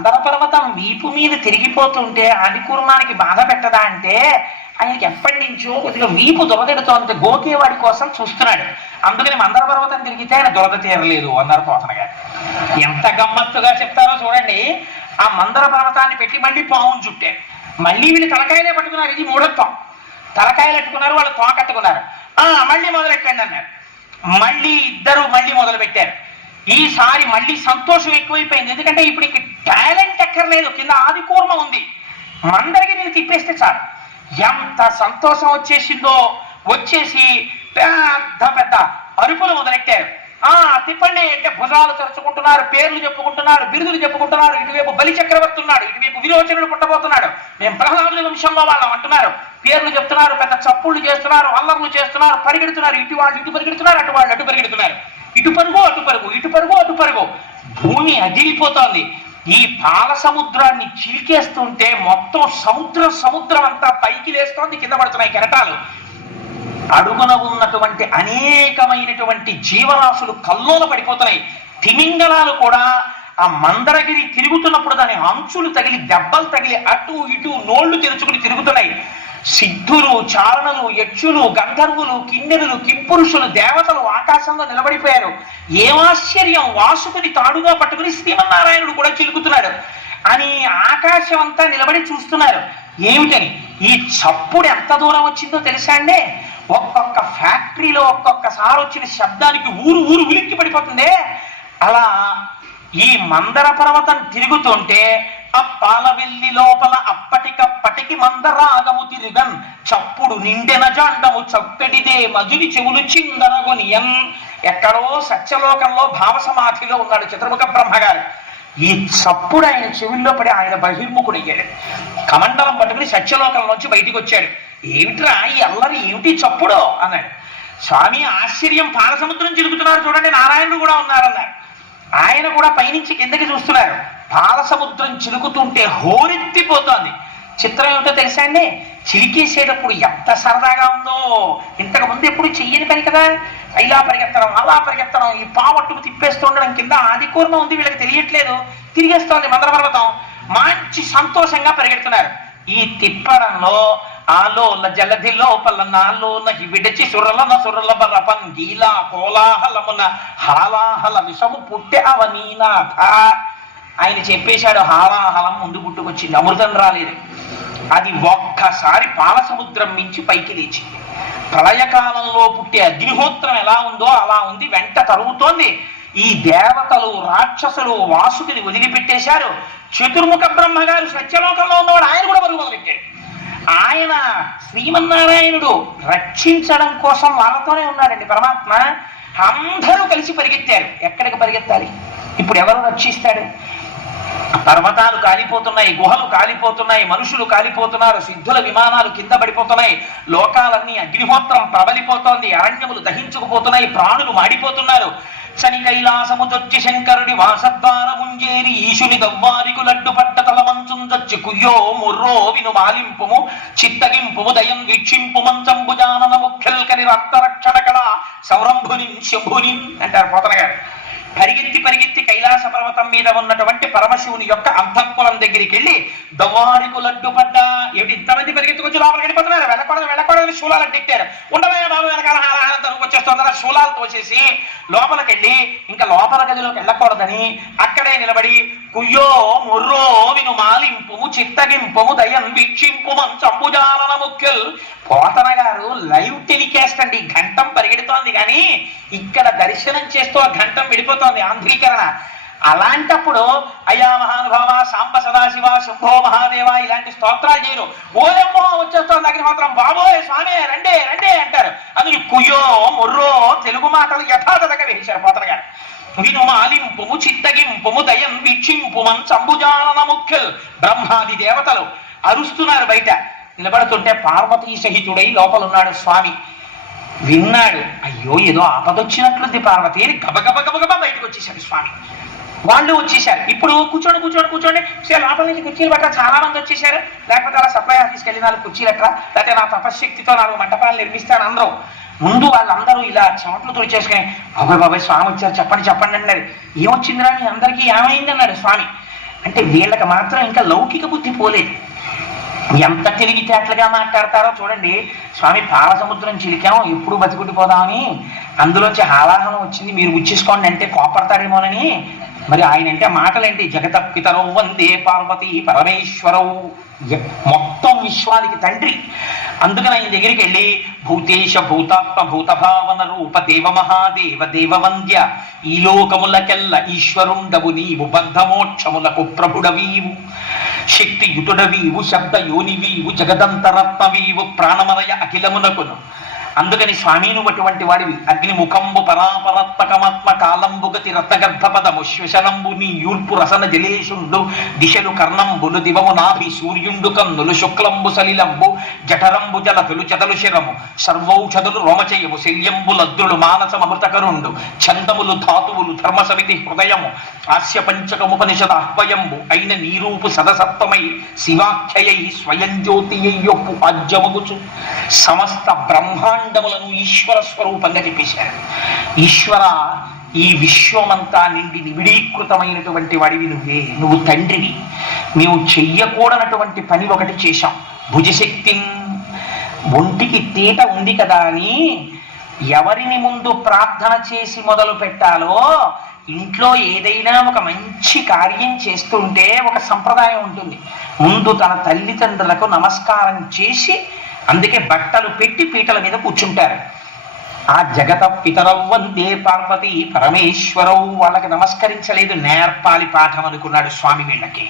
మందర పర్వతం వీపు మీద తిరిగిపోతుంటే ఆదికూర్మానికి బాధ పెట్టదా అంటే ఆయనకి ఎప్పటి నుంచో కొద్దిగా వీపు దురదెడుతోంది, గోకేవాడి కోసం చూస్తున్నాడు. అందుకని మందర పర్వతం తిరిగితే ఆయన దురద తీరలేదు అన్నారు పోతన గారు. ఎంత గమ్మత్తుగా చెప్తారో చూడండి. ఆ మందర పర్వతాన్ని పెట్టి మళ్ళీ పావును చుట్టారు. మళ్ళీ వీళ్ళు తలకాయలే పట్టుకున్నారు. ఇది మూఢత్వం. తలకాయలు పెట్టుకున్నారు, వాళ్ళు తోకట్టుకున్నారు. మళ్ళీ మొదలెట్టండి అన్నారు. మళ్ళీ ఇద్దరు మళ్ళీ మొదలు పెట్టారు. ఈసారి మళ్ళీ సంతోషం ఎక్కువైపోయింది. ఎందుకంటే ఇప్పుడు ఇక్కడ టాలెంట్ ఎక్కర్లేదు, కింద ఆదికూర్మ ఉంది. మందరికి నేను తిప్పేస్తే చాలు. ఎంత సంతోషం వచ్చేసిందో. వచ్చేసి పెద్ద పెద్ద అరుపులు మొదలెట్టారు. తిప్పండి అంటే భుజాలు తెరుచుకుంటున్నారు, పేర్లు చెప్పుకుంటున్నారు, బిరుదులు చెప్పుకుంటున్నారు. ఇటువైపు బలి చక్రవర్తి ఉన్నాడు, ఇటువైపు విరోచనుడు పుట్టబోతున్నాడు, మేము ప్రహ్లాదుల వంశంలో వాళ్ళం అంటున్నారు. పేర్లు చెప్తున్నారు, పెద్ద చప్పుళ్ళు చేస్తున్నారు, అల్లర్లు చేస్తున్నారు, పరిగెడుతున్నారు. ఇటు వాళ్ళు ఇటు పరిగెడుతున్నారు, అటు వాళ్ళు అటు పరిగెడుతున్నారు. ఇటు పరుగు అటు పరుగు, ఇటు పరుగు అటు పరుగు. భూమి అదిరిపోతోంది. ఈ పాల సముద్రాన్ని చిలికేస్తుంటే మొత్తం సముద్రం అంతా పైకి లేస్తోంది, కింద పడుతున్నాయి కెరటాలు. అడుగున ఉన్నటువంటి అనేకమైనటువంటి జీవరాశులు కల్లోల పడిపోతున్నాయి. తిమింగలాలు కూడా ఆ మందరగిరి తిరుగుతున్నప్పుడు దాని అంచులు తగిలి, దెబ్బలు తగిలి అటు ఇటు నోళ్లు తెరుచుకుని తిరుగుతున్నాయి. సిద్ధులు, చారణులు, యక్షులు, గంధర్వులు, కిన్నెరులు, కింపురుషులు, దేవతలు ఆకాశంలో నిలబడిపోయారు. ఏమాశ్చర్యం! వాసుకుని తాడుగా పట్టుకుని శ్రీమన్నారాయణుడు కూడా చిలుకుతున్నాడు అని ఆకాశం అంతా నిలబడి చూస్తున్నారు. ఏమిటని? ఈ చప్పుడు ఎంత దూరం వచ్చిందో తెలుసా అండి? ఒక్కొక్క ఫ్యాక్టరీలో ఒక్కొక్కసారి వచ్చిన శబ్దానికి ఊరు ఉలిక్కి పడిపోతుందే. అలా ఈ మందర పర్వతం తిరుగుతుంటే ఆ పాలవెల్లి లోపల అప్పటికప్పటికి మందరాగము తిరుగన్ చప్పుడు నిండెన జాండము చప్పెడిదే మధురి చెవులు చిందరగొనియన్. ఎక్కడో సత్యలోకంలో భావ సమాధిలో ఉన్నాడు చతుర్ముఖ బ్రహ్మగారు. ఈ చప్పుడు ఆయన చెవుల్లో పడి ఆయన బహిర్ముఖుడయ్యాడు. కమండలం పట్టుకుని సత్యలోకంలోంచి బయటికి వచ్చాడు. ఏమిట్రా ఈ అల్లరి, ఏమిటి చప్పుడు అన్నాడు. స్వామి ఆశ్చర్యం, పాలసముద్రం చిలుకుతున్నారు చూడండి, నారాయణుడు కూడా ఉన్నారన్నారు. ఆయన కూడా పైనుంచి కిందకి చూస్తున్నారు. పాలసముద్రం చిలుకుతుంటే హోరెత్తిపోతోంది. చిత్రం ఏమిటో తెలుసా అండి? చిలికేసేటప్పుడు ఎంత సరదాగా ఉందో. ఇంతకు ముందు ఎప్పుడు చెయ్యని పని కదా. ఇలా పరిగెత్తడం, అలా పరిగెత్తడం, ఈ పావట్టుకు తిప్పేస్తుండడం. కింద ఆదికూర్మ ఉంది, వీళ్ళకి తెలియట్లేదు. తిరిగేస్తోంది మందర పర్వతం. మంచి సంతోషంగా పరిగెడుతున్నారు. ఈ తిప్పడంలో ఆలోల జలధి లోపల నాలోన విడిచి సురల బరపన్ గీలా కోలాహలమున హాలాహల విషము పుట్టె అవనీనాథ. ఆయన చెప్పేశాడు, హాలాహలం ముందు పుట్టుకొచ్చింది, అమృతం రాలేదు. అది ఒక్కసారి పాలసముద్రం మించి పైకి లేచింది. ప్రళయకాలంలో పుట్టే అగ్నిహోత్రం ఎలా ఉందో అలా ఉంది, వెంట తరుగుతోంది. ఈ దేవతలు, రాక్షసులు వాసుకిని వదిలిపెట్టేశారు. చతుర్ముఖ బ్రహ్మగారు సత్యలోకంలో ఉన్నవాడు, ఆయన కూడా పరుగు మొదలెట్టాడు. ఆయన శ్రీమన్నారాయణుడు రక్షించడం కోసం వాళ్ళతోనే ఉన్నాడండి పరమాత్మ. అందరూ కలిసి పరిగెత్తారు. ఎక్కడికి పరిగెత్తాలి? ఇప్పుడు ఎవరు రక్షిస్తాడు? పర్వతాలు కాలిపోతున్నాయి, గుహలు కాలిపోతున్నాయి, మనుషులు కాలిపోతున్నారు, సిద్ధుల విమానాలు కింద పడిపోతున్నాయి, లోకాలన్నీ అగ్నిహోత్రం ప్రబలిపోతోంది, అరణ్యములు దహించుకుపోతున్నాయి, ప్రాణులు మాడిపోతున్నారు. శని కైలాసము దొచ్చి శంకరుడి వాసద్వారముంజేరి ఈశుని దవ్వారికు లడ్డు పట్ట తలమంచుందొచ్చి కుయ్యో ముర్రో విను మాలింపుము చిత్తగింపుము దయం వీక్షింపు మంచంబుజానన ముఖ్యల్కని రక్తరక్షణ కళ సౌరంభుని శంభుని అంటారు పోతన గారు. పరిగెత్తి కైలాస పర్వతం మీద ఉన్నటువంటి పరమశివుని యొక్క అంతఃపురం దగ్గరికి వెళ్ళి దవ్వారికు లడ్డుపడ్డా. ఏమిటి ఇంతమంది పరిగెత్తుకొచ్చి లోపలికి వెళ్ళిపోతున్నారు? వెళ్ళకూడదని శూలాలు అడ్డెట్టారు. ఉండవయ్యా బాబు, వెనకాల హాలాహాలంతరకు వచ్చేస్తుందన్న శూలాలు తోసేసి లోపలికి వెళ్ళి ఇంకా లోపల గదిలోకి వెళ్ళకూడదని అక్కడే నిలబడి కుయ్యో ముర్రో విను మాలింపుము చిత్తగింపుము దయం వీక్షింపు మంచంబుజానన ముఖ్యల్. పోతన గారు లైవ్ టెలికాస్ట్ అండి. ఘంటం పరిగెడుతోంది కానీ ఇక్కడ దర్శనం చేస్తూ ఆ ఘంటం విడిపోతోంది, ఆంధ్రీకరణ. అలాంటప్పుడు అయ్యా మహానుభావ, సాంబ సదాశివ, శంభో మహాదేవ ఇలాంటి స్తోత్రాలు చేయరు. ఓలెమ్మో వచ్చేస్తోంది అగ్నిహోత్రం, బాబోయ్ స్వామి రండే రండే అంటారు. అందుకు కుయ్యో ముర్రో తెలుగు మాటలు యథాతథంగా వేశారు పోతన గారు. విను మాలింపుము చిత్తగింపుము దయం వీక్షింపు మంచంబుజానన ముఖ్యల్. బ్రహ్మాది దేవతలు అరుస్తున్నారు బయట. నిలబడుతుంటే పార్వతీ సహితుడై లోపలున్నాడు స్వామి. విన్నాడు, అయ్యో ఏదో ఆపదొచ్చినట్లుంది పార్వతి అని గబగబ బయటకు వచ్చేసాడు స్వామి. వాళ్ళు వచ్చేసారు. ఇప్పుడు కూర్చోండి లోపల నుంచి కుర్చీలు పట్టరా, చాలా మంది వచ్చేసారు. లేకపోతే అలా సప్లై ఆఫీస్కి వెళ్ళి 4 కుర్చీలు అట్లా, లేకపోతే నా తపశ్శక్తితో 4 మంటపాలు నిర్మిస్తాను అందరూ. ముందు వాళ్ళందరూ ఇలా చెమట్లు తుడిచేసుకుని బాబాయ్ స్వామి వచ్చారు, చెప్పండి అన్నారు. ఏమొచ్చిందిరా మీ అందరికీ, ఏమైంది అన్నాడు స్వామి. అంటే వీళ్ళకి మాత్రం ఇంకా లౌకిక బుద్ధి పోలేదు. ఎంత తెలివితేటలుగా మాట్లాడతారో చూడండి. స్వామి పాలసముద్రం చిలికాం ఎప్పుడు బతికుండిపోదామని, అందులోంచి హాలాహలం వచ్చింది మీరు ఉచ్చేసుకోండి అంటే కోపడతాడేమోనని. మరి ఆయన అంటే మాటలేంటి, జగత పితరౌ వందే పార్వతీ పరమేశ్వరౌ, మొత్తం విశ్వానికి తండ్రి. అందుకని ఆయన దగ్గరికి వెళ్ళి భూతేశ భూతాత్మ భూతభావన రూప దేవ మహాదేవ దేవ వంద్య, ఈ లోకములకెల్ల ఈశ్వరుండవు నీవు, బంధమోక్షములకు ప్రభుడవీవు, శక్తి యుతుడవీవు, శబ్ద యోనివీవు, జగదంతరత్నవీవు, ప్రాణమలయ అఖిలమునకును. అందుకని స్వామీను అటువంటి వాడివి. అగ్నిముఖంబు పరాపరాత్మకమాత్మ కాలంబుగతి రత్నగర్భపదము శ్వశనంబు నీ యూర్పు రసన జలేషుండు, దిశలు కర్ణంబులు దివము నాభి సూర్యుండు కన్నులు శుక్లంబు సలిలంబు జఠరంబు జలతులు చదలు శిరము సర్వౌషధులు రోమచయము శల్యంబు లద్దులు మానసమృతకరుండు ఛందములు ధాతువులు ధర్మసమితి హృదయము హాస్య పంచకముపనిషద అహ్వయంబు అయిన నీరూపు సదసత్వమై శివాఖ్యయై స్వయం జ్యోతియ్యొప్పు ఆజ్యమగుచు సమస్త బ్రహ్మాండములను ఈశ్వర స్వరూపంగా చెప్పేశారు. ఈశ్వర, ఈ విశ్వమంతా నిండి నివిడీకృతమైనటువంటి వాడివి నువ్వే, నువ్వు తండ్రివి. నీవు చెయ్యకూడనటువంటి పని ఒకటి చేశాం. భుజశక్తి, ఒంటికి తీట ఉంది కదా అని ఎవరిని ముందు ప్రార్థన చేసి మొదలు పెట్టాలో, ఇంట్లో ఏదైనా ఒక మంచి కార్యం చేస్తుంటే ఒక సంప్రదాయం ఉంటుంది. ముందు తన తల్లిదండ్రులకు నమస్కారం చేసి, అందుకే బట్టలు పెట్టి పీటల మీద కూర్చుంటారు. ఆ జగత పితరౌ వందే పార్వతీ పరమేశ్వరౌ, వాళ్ళకి నమస్కరించలేదు, నేర్పాలి పాఠం అనుకున్నాడు స్వామి వీళ్ళకి.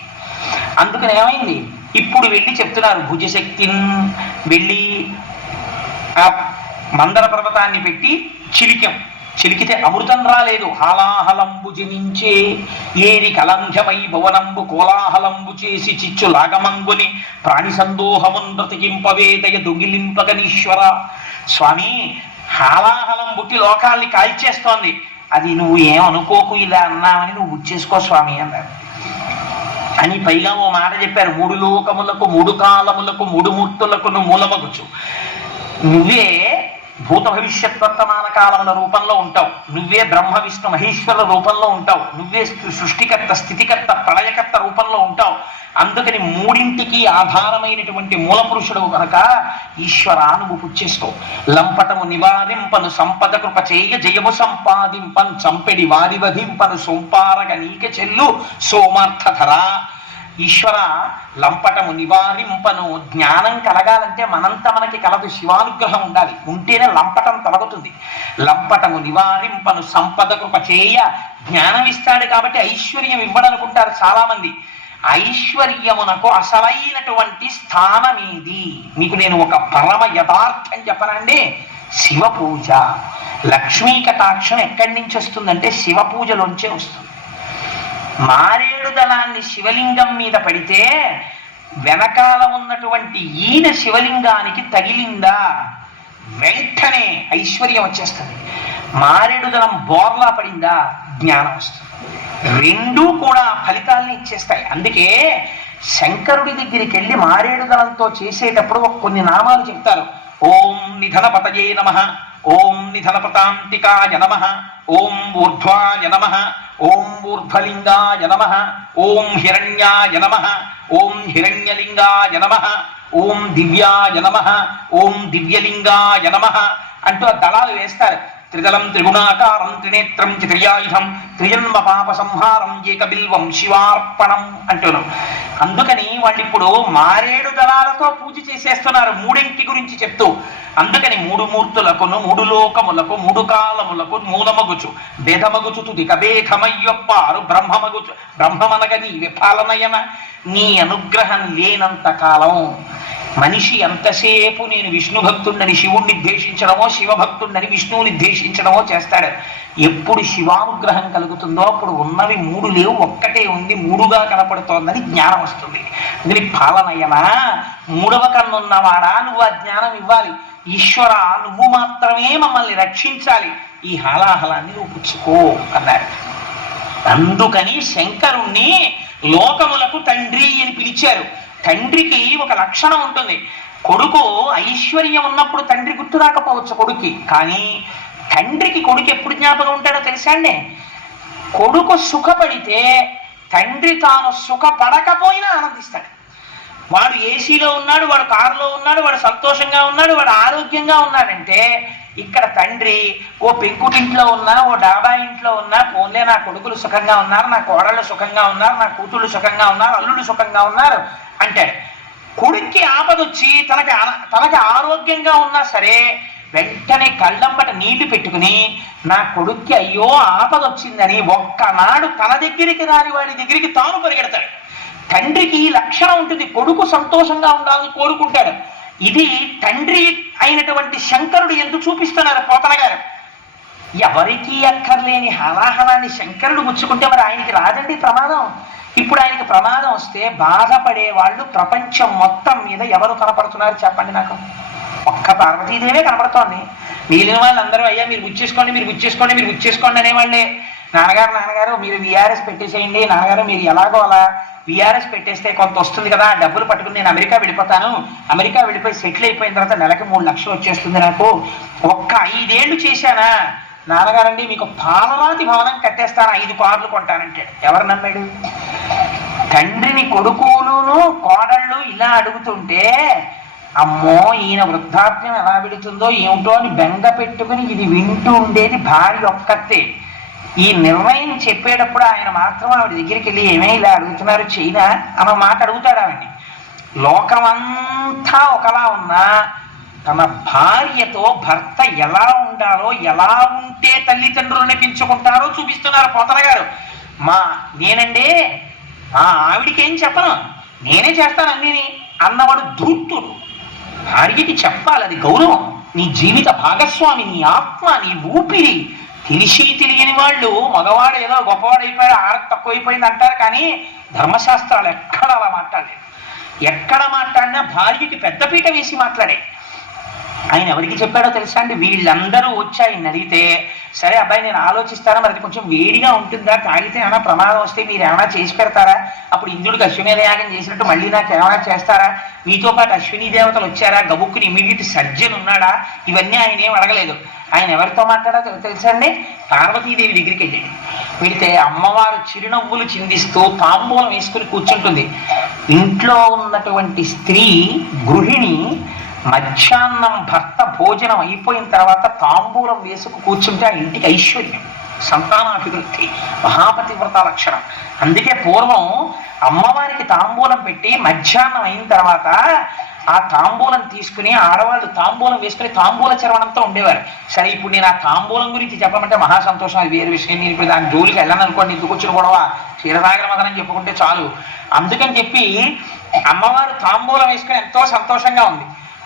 అందుకని ఏమైంది, ఇప్పుడు వెళ్ళి చెప్తున్నారు భుజశక్తిని వెళ్ళి ఆ మందర పర్వతాన్ని పెట్టి చిలికితే అమృతం రాలేదు. హాలాహలంబు జనించే ఏరి కలంఘమై భవనంబు కోలాహలంబు చేసి చిచ్చు లాగమంగుని ప్రాణి సందోహమున్ బ్రతికింపవేదయ దొంగిలింపగనీశ్వర. స్వామి, హాలాహలం బుట్టి లోకాల్ని కాల్చేస్తోంది, అది నువ్వు ఏమనుకోకు, ఇలా అన్నామని నువ్వు ఉచ్చేసుకో స్వామి అన్నారు. అని పైగా ఓ మాట చెప్పారు, మూడు లోకములకు మూడు కాలములకు మూడు మూర్తులకు మూలమగుచు, నువ్వే భూత భవిష్యత్ వర్తమాన కాలముల రూపంలో ఉంటావు, నువ్వే బ్రహ్మ విష్ణు మహేశ్వర రూపంలో ఉంటావు, నువ్వే సృష్టికర్త స్థితికర్త ప్రళయకర్త రూపంలో ఉంటావు. అందుకని మూడింటికి ఆధారమైనటువంటి మూల పురుషుడు కనుక ఈశ్వర నువ్వు పుచ్చేసుకో. లంపటము నివారింపను సంపద కృప చేయ జయము సంపాదింపన్ చంపెడి వారి వధింపను సోంపారగ నీక చెల్లు సోమార్థధర. ఈశ్వర, లంపటము నివారింపను, జ్ఞానం కలగాలంటే మనంత మనకి కలదు, శివానుగ్రహం ఉండాలి, ఉంటేనే లంపటం తొలగుతుంది. లంపటము నివారింపను సంపద కృప చేయ, జ్ఞానం ఇస్తాడు కాబట్టి ఐశ్వర్యం ఇవ్వడనుకుంటారు చాలా మంది. ఐశ్వర్యమునకు అసలైనటువంటి స్థానమేది? మీకు నేను ఒక పరమ యథార్థం చెప్పనండి. శివ పూజ. లక్ష్మీ కటాక్షం ఎక్కడి నుంచి వస్తుందంటే శివ పూజలోంచే వస్తుంది. మారేడు దళాన్ని శివలింగం మీద పడితే వెనకాల ఉన్నటువంటి ఈయన శివలింగానికి తగిలిందా, వెంటనే ఐశ్వర్యం వచ్చేస్తుంది. మారేడు దళం బోర్లా పడిందా, జ్ఞానం వస్తుంది. రెండూ కూడా ఫలితాలని ఇచ్చేస్తాయి. అందుకే శంకరుడి దగ్గరికి వెళ్ళి మారేడు దళంతో చేసేటప్పుడు కొన్ని నామాలు చెప్తారు. ఓం నిధనపతయే నమః, ఓం నిధనపతాంతికాయ నమః, ఓం ఊర్ధ్వాయ నమః, ఓం ఊర్ధ్వలింగాయ నమః, ఓం హిరణ్యాయ నమః, ఓం హిరణ్యలింగాయ నమః, ఓం దివ్యాయ నమః, ఓం దివ్యలింగాయ నమః అంటూ ఆ దళాలు వేస్తారు. త్రిదళం త్రిగుణాకారం త్రినేత్రం త్రియాయుధం త్రిజన్మ పాప సంహారం ఏకబిల్వం శివార్పణం అంటున్నాం. అందుకని వాళ్ళు ఇప్పుడు మారేడు దళాలతో పూజ చేసేస్తున్నారు మూడింటి గురించి చెప్తూ. అందుకని మూడు మూర్తులకును మూడు లోకములకు మూడు కాలములకు మూలమగుచు భేదమగుచు తుది కబేఖమయ్యొప్పారు బ్రహ్మమగుచు బ్రహ్మమనగ నీ విఫాలనయన. నీ అనుగ్రహం లేనంత కాలం మనిషి ఎంతసేపు నేను విష్ణు భక్తుడిని శివుణ్ణి ద్వేషించడమో, శివభక్తుడిని విష్ణువుని ద్వేషించడమో చేస్తాడు. ఎప్పుడు శివానుగ్రహం కలుగుతుందో అప్పుడు ఉన్నవి మూడు లేవు, ఒక్కటే ఉంది, మూడుగా కనపడుతోందని జ్ఞానం వస్తుంది. అందుకని పాలనయ్యనా, మూడవ కన్నున్నవాడా నువ్వు ఆ జ్ఞానం ఇవ్వాలి. ఈశ్వర, నువ్వు మాత్రమే మమ్మల్ని రక్షించాలి, ఈ హాలాహలాన్ని నువ్వు పుచ్చుకో అన్నారు. అందుకని శంకరుణ్ణి లోకములకు తండ్రి అని పిలిచారు. తండ్రికి ఒక లక్షణం ఉంటుంది. కొడుకు ఐశ్వర్యం ఉన్నప్పుడు తండ్రి గుర్తు రాకపోవచ్చు కొడుక్కి, కానీ తండ్రికి కొడుకు ఎప్పుడు జ్ఞాపకం ఉంటాడో తెలుసా అండి? కొడుకు సుఖపడితే తండ్రి తాను సుఖపడకపోయినా ఆనందిస్తాడు. వాడు ఏసీలో ఉన్నాడు, వాడు కారులో ఉన్నాడు, వాడు సంతోషంగా ఉన్నాడు, వాడు ఆరోగ్యంగా ఉన్నాడంటే ఇక్కడ తండ్రి ఓ పెంకుటింట్లో ఉన్నా, ఓ డాబా ఇంట్లో ఉన్నా, పోన్లే నా కొడుకులు సుఖంగా ఉన్నారు, నా కోడళ్ళు సుఖంగా ఉన్నారు, నా కూతుళ్ళు సుఖంగా ఉన్నారు, అల్లుళ్ళు సుఖంగా ఉన్నారు అంటాడు. కొడుక్కి ఆపదొచ్చి తనకి ఆరోగ్యంగా ఉన్నా సరే వెంటనే కళ్ళంబట నీళ్లు పెట్టుకుని నా కొడుక్కి అయ్యో ఆపదొచ్చిందని ఒక్కనాడు తన దగ్గరికి రాని వాడి దగ్గరికి తాను పరిగెడతాడు. తండ్రికి ఈ లక్షణం ఉంటుంది, కొడుకు సంతోషంగా ఉండాలని కోరుకుంటాడు. ఇది తండ్రి అయినటువంటి శంకరుడు ఎందుకు చూపిస్తున్నారు పోతన గారు. ఎవరికీ అక్కర్లేని హలాహలాన్ని శంకరుడు ముచ్చుకుంటే మరి ఆయనకి రాదండి ప్రమాదం. ఇప్పుడు ఆయనకి ప్రమాదం వస్తే బాధపడే వాళ్ళు ప్రపంచం మొత్తం మీద ఎవరు కనపడుతున్నారు చెప్పండి నాకు? ఒక్క పార్వతీదేవే కనపడుతోంది. మిగిలిన వాళ్ళందరూ అయ్యా మీరు గుచ్చేసుకోండి, మీరు గుచ్చేసుకోండి, మీరు గుచ్చేసుకోండి అనేవాళ్ళే. నాన్నగారు మీరు విఆర్ఎస్ పెట్టేసేయండి, నాన్నగారు మీరు ఎలాగో అలా విఆర్ఎస్ పెట్టేస్తే కొంత వస్తుంది కదా, డబ్బులు పట్టుకుని నేను అమెరికా వెళ్ళిపోతాను, అమెరికా వెళ్ళిపోయి సెటిల్ అయిపోయిన తర్వాత నెలకి 3 లక్షలు వచ్చేస్తుంది నాకు, ఒక్క 5 ఏళ్ళు చేశానా నాన్నగారండి మీకు పాలరాతి భవనం కట్టేస్తాను, 5 కార్లు కొంటానంటాడు. ఎవరు నమ్మాడు? తండ్రిని కొడుకులును కోడళ్ళు ఇలా అడుగుతుంటే అమ్మో ఈయన వృద్ధాప్యం ఎలా విడుతుందో ఏమిటో అని బెంగ పెట్టుకుని ఇది వింటూ ఉండేది భార్య ఒక్కతే. ఈ నిర్ణయం చెప్పేటప్పుడు ఆయన మాత్రం ఆవిడ దగ్గరికి వెళ్ళి ఏమే ఇలా అడుగుతున్నారు చైనా అన్న మాట అడుగుతాడు ఆవిడ్ని. లోకమంతా ఒకలా ఉన్నా తన భార్యతో భర్త ఎలా ఉండాలో, ఎలా ఉంటే తల్లిదండ్రులను పెంచుకుంటారో చూపిస్తున్నారు పోతన గారు. నేనండి ఆవిడికి ఏం చెప్పను, నేనే చేస్తాను అన్నీని అన్నవాడు ధూర్తుడు. భార్యకి చెప్పాలి, అది గౌరవం, నీ జీవిత భాగస్వామి, నీ ఆత్మ, నీ ఊపిరి. తెలిసి తెలియని వాళ్ళు మగవాడు ఏదో గొప్పవాడైపోయాడు, ఆడకు తక్కువైపోయింది అంటారు, కానీ ధర్మశాస్త్రాలు ఎక్కడ అలా మాట్లాడలేదు. ఎక్కడ మాట్లాడినా భార్యకి పెద్దపీట వేసి మాట్లాడే. ఆయన ఎవరికి చెప్పాడో తెలుసా అండి? వీళ్ళందరూ వచ్చి ఆయన అడిగితే సరే అబ్బాయి నేను ఆలోచిస్తాను, మరి అది కొంచెం వేడిగా ఉంటుందా, తాగితే ఏమైనా ప్రమాదం వస్తే మీరు ఏమైనా చేసి పెడతారా, అప్పుడు ఇంద్రుడికి అశ్వమేధ యాగం చేసినట్టు మళ్ళీ నాకు ఏమైనా చేస్తారా, మీతో పాటు అశ్విని దేవతలు వచ్చారా, గబుక్కుని ఇమీడియట్ సర్జన్ ఉన్నాడా, ఇవన్నీ ఆయన ఏం అడగలేదు. ఆయన ఎవరితో మాట్లాడో తెలుసండి? పార్వతీదేవి దగ్గరికి వెళ్ళాడు. వెళితే అమ్మవారు చిరునవ్వులు చిందిస్తూ తాంబూలం వేసుకుని కూర్చుంటుంది. ఇంట్లో ఉన్నటువంటి స్త్రీ గృహిణి మధ్యాహ్నం భర్త భోజనం అయిపోయిన తర్వాత తాంబూలం వేసుకు కూర్చుంటే ఆ ఇంటికి ఐశ్వర్యం, సంతానాభివృద్ధి, మహాపతివ్రత లక్షణం. అందుకే పూర్వం అమ్మవారికి తాంబూలం పెట్టి మధ్యాహ్నం అయిన తర్వాత ఆ తాంబూలం తీసుకుని ఆడవాళ్ళు తాంబూలం వేసుకుని తాంబూల చరవణంతో ఉండేవారు. సరే ఇప్పుడు నేను ఆ తాంబూలం గురించి చెప్పమంటే మహా సంతోషం, అది వేరే విషయం. నేను ఇప్పుడు దాని జోలికి వెళ్ళను అనుకోండి, ఎందుకు వచ్చిన గొడవ, క్షీరసాగర మదనం చెప్పుకుంటే చాలు. అందుకని చెప్పి అమ్మవారు తాంబూలం వేసుకుని ఎంతో సంతోషంగా